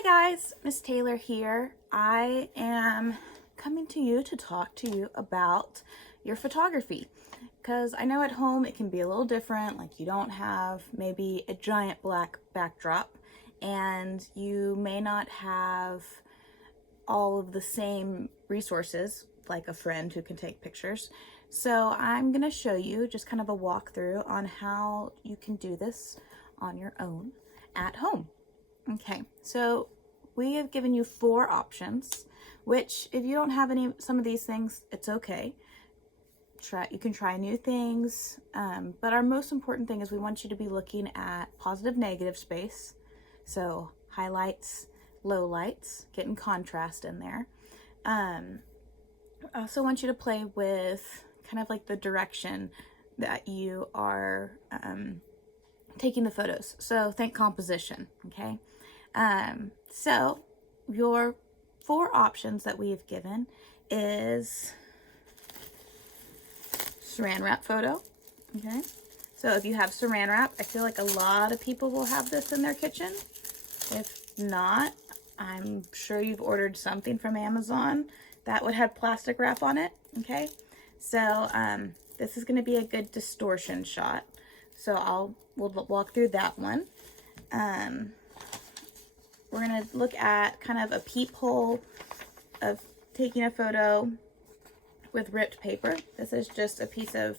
Hi guys, Miss Taylor here. I am coming to you to talk to you about your photography because I know at home it can be a little different. Like you don't have maybe a giant black backdrop and you may not have all of the same resources like a friend who can take pictures. So I'm going to show you just kind of a walkthrough on how you can do this on your own at home. Okay, so we have given you 4 options, which if you don't have some of these things, it's okay. You can try new things, but our most important thing is we want you to be looking at positive, negative space. So highlights, lowlights, getting contrast in there. I also want you to play with kind of like the direction that you are taking the photos. So think composition, okay? So your 4 options that we have given is saran wrap photo, okay? So if you have saran wrap, I feel like a lot of people will have this in their kitchen. If not, I'm sure you've ordered something from Amazon that would have plastic wrap on it, okay? So this is gonna be a good distortion shot. So we'll walk through that one. We're gonna look at kind of a peephole of taking a photo with ripped paper. This is just a piece of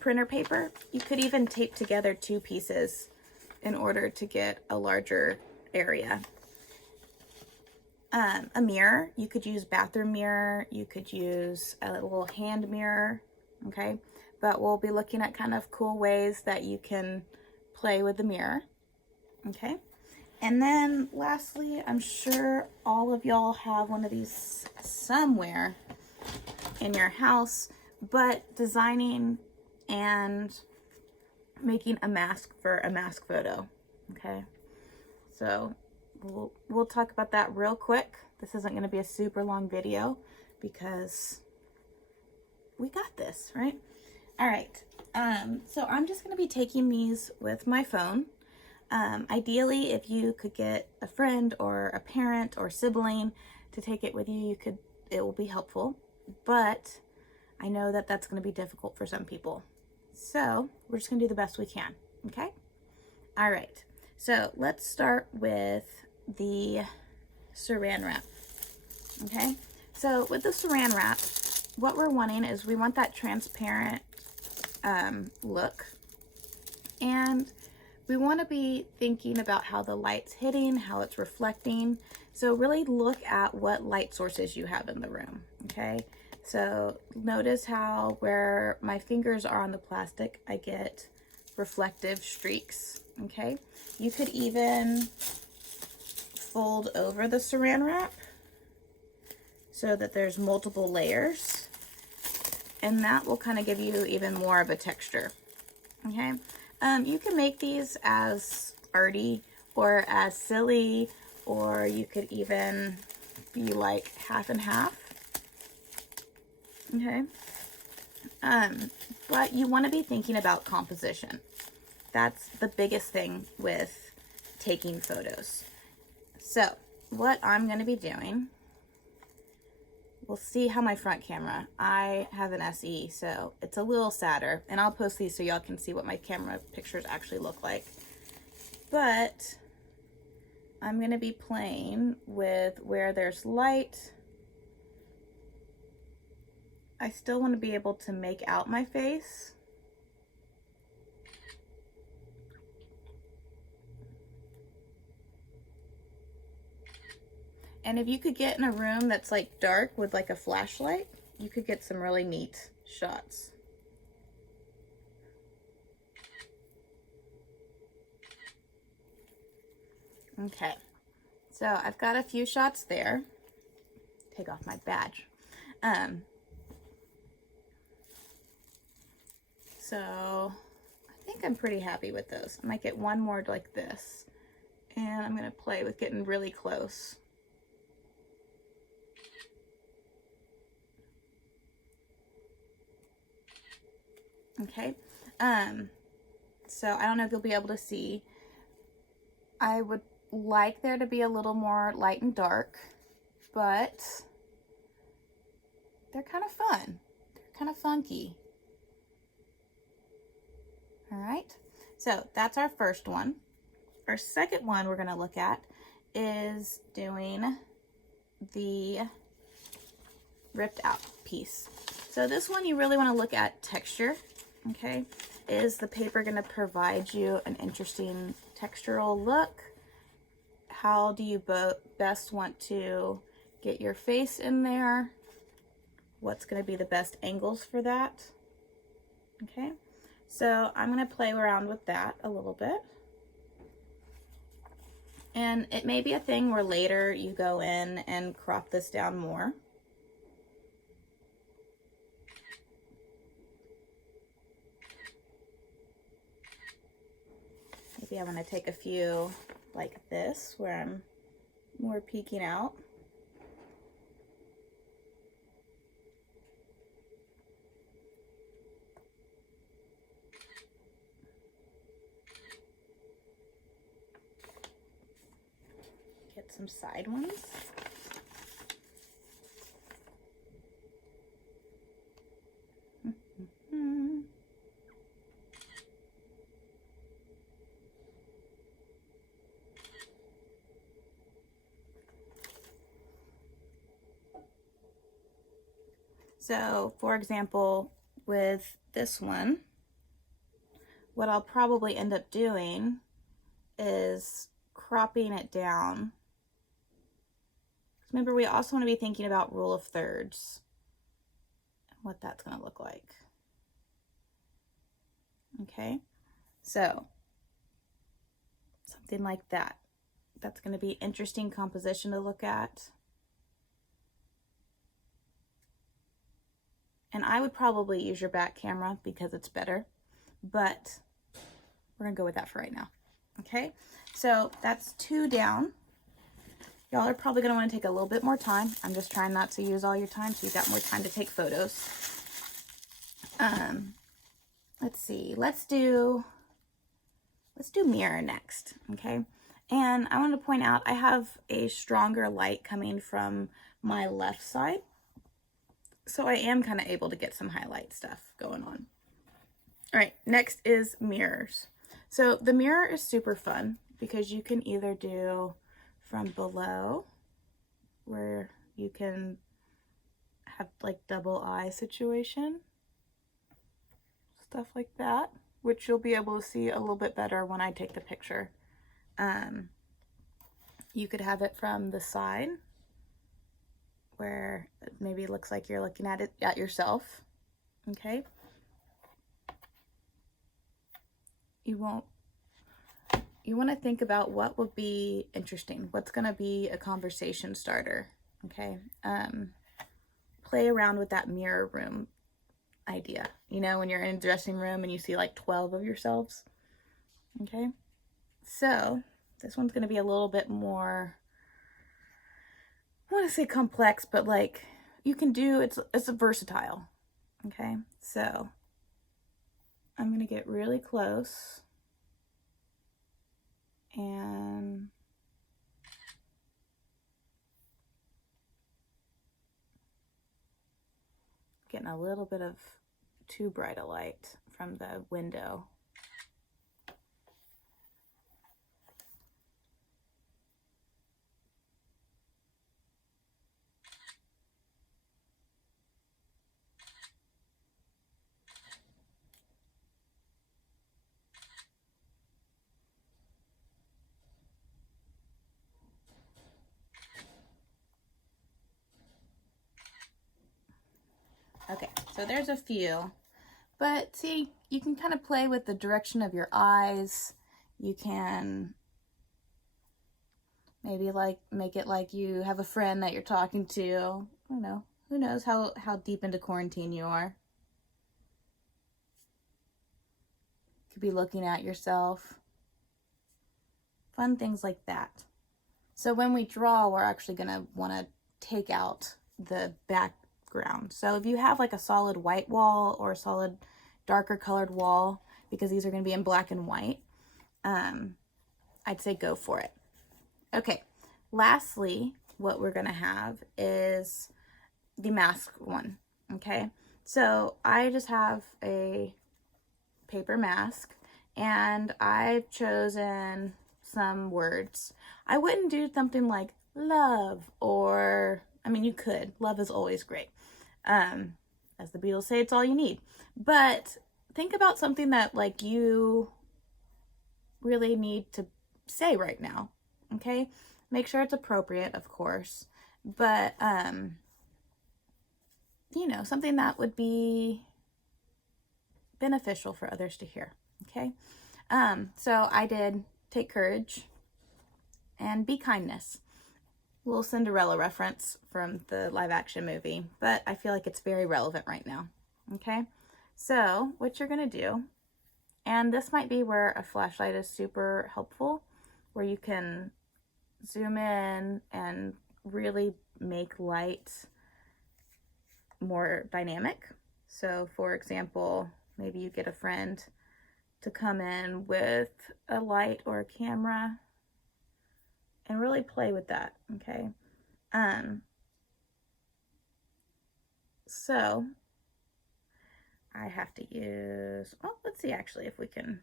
printer paper. You could even tape together 2 pieces in order to get a larger area. A mirror, you could use bathroom mirror, you could use a little hand mirror, okay? But we'll be looking at kind of cool ways that you can play with the mirror, okay? And then lastly, I'm sure all of y'all have one of these somewhere in your house, but designing and making a mask for a mask photo, okay? So we'll talk about that real quick. This isn't gonna be a super long video because we got this, right? All right, so I'm just gonna be taking these with my phone. Ideally, if you could get a friend or a parent or sibling to take it with you, it will be helpful, but I know that that's going to be difficult for some people. So we're just going to do the best we can, okay? All right, so let's start with the saran wrap, okay? So with the saran wrap, what we're wanting is we want that transparent look, and we want to be thinking about how the light's hitting, how it's reflecting. So really look at what light sources you have in the room, okay? So notice how where my fingers are on the plastic, I get reflective streaks, okay? You could even fold over the saran wrap so that there's multiple layers, and that will kind of give you even more of a texture, okay? You can make these as arty or as silly, or you could even be like half and half, okay? But you want to be thinking about composition. That's the biggest thing with taking photos. So what I'm going to be doing, we'll see how my front camera, I have an SE, so it's a little sadder, and I'll post these so y'all can see what my camera pictures actually look like. But I'm going to be playing with where there's light. I still want to be able to make out my face. And if you could get in a room that's like dark with like a flashlight, you could get some really neat shots. Okay, so I've got a few shots there. Take off my badge. So I think I'm pretty happy with those. I might get one more like this, and I'm gonna play with getting really close. Okay, so I don't know if you'll be able to see. I would like there to be a little more light and dark, but they're kind of fun. They're kind of funky. All right, so that's our first one. Our second one we're going to look at is doing the ripped out piece. So this one you really want to look at texture, okay? Is the paper going to provide you an interesting textural look? How do you best want to get your face in there? What's going to be the best angles for that? Okay, so I'm going to play around with that a little bit. And it may be a thing where later you go in and crop this down more. Maybe I'm going to take a few like this where I'm more peeking out. Get some side ones. So, for example, with this one, what I'll probably end up doing is cropping it down. Remember, we also want to be thinking about rule of thirds and what that's going to look like. Okay, so something like that. That's going to be interesting composition to look at. And I would probably use your back camera because it's better, but we're gonna go with that for right now. Okay, so that's 2 down. Y'all are probably gonna want to take a little bit more time. I'm just trying not to use all your time so you've got more time to take photos. Let's see, let's do mirror next, okay? And I want to point out I have a stronger light coming from my left side. So I am kind of able to get some highlight stuff going on. All right, next is mirrors. So the mirror is super fun because you can either do from below, where you can have like double eye situation, stuff like that, which you'll be able to see a little bit better when I take the picture. You could have it from the side, where maybe it looks like you're looking at it at yourself. Okay, you want to think about what would be interesting, what's going to be a conversation starter. Okay, play around with that mirror room idea, you know, when you're in a dressing room and you see like 12 of yourselves. Okay, so this one's going to be a little bit more, I want to say complex, but like you can do, it's a versatile. Okay, so I'm going to get really close and getting a little bit of too bright a light from the window. Okay, so there's a few, but see, you can kind of play with the direction of your eyes. You can maybe like make it like you have a friend that you're talking to. I don't know. Who knows how deep into quarantine you are. Could be looking at yourself. Fun things like that. So when we draw, we're actually going to want to take out the background. So if you have like a solid white wall or a solid darker colored wall, because these are going to be in black and white, I'd say go for it. Okay, lastly, what we're gonna have is the mask one, okay? So I just have a paper mask and I've chosen some words. I wouldn't do something like love, or, I mean, you could. Love is always great. As the Beatles say, it's all you need. But think about something that like you really need to say right now, okay? Make sure it's appropriate, of course, but you know, something that would be beneficial for others to hear, okay? So I did take courage and be kindness. Little Cinderella reference from the live action movie, but I feel like it's very relevant right now, okay? So what you're gonna do, and this might be where a flashlight is super helpful, where you can zoom in and really make light more dynamic. So for example, maybe you get a friend to come in with a light or a camera and really play with that, okay? So I have to use, well, let's see actually if we can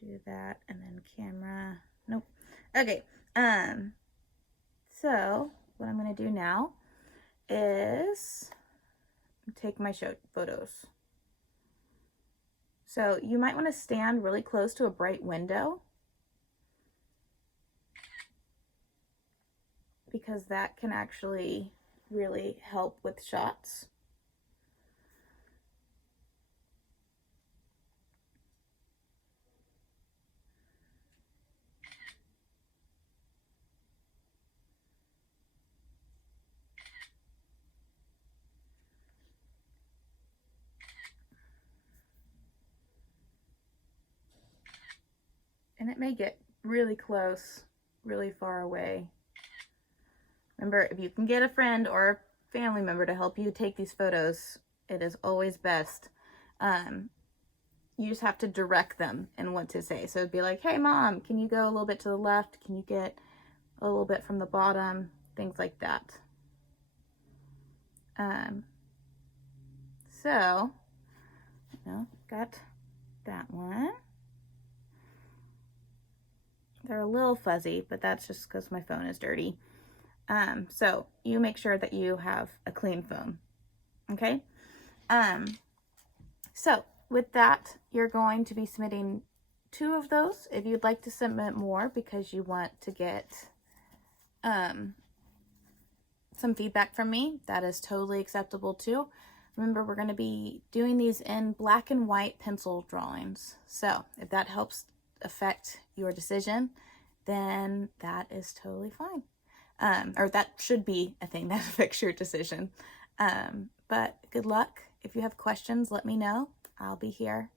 do that, and then camera, nope. Okay, so what I'm gonna do now is take my show photos. So you might want to stand really close to a bright window, because that can actually really help with shots. And it may get really close, really far away. Remember, if you can get a friend or a family member to help you take these photos, it is always best. You just have to direct them in what to say. So it'd be like, hey mom, can you go a little bit to the left? Can you get a little bit from the bottom? Things like that. So, got that one. They're a little fuzzy, but that's just because my phone is dirty. So you make sure that you have a clean phone, okay? So with that, you're going to be submitting 2 of those. If you'd like to submit more because you want to get some feedback from me, that is totally acceptable too. Remember, we're going to be doing these in black and white pencil drawings. So if that helps affect your decision, then that is totally fine. Or that should be a thing that affects your decision. But good luck. If you have questions, let me know. I'll be here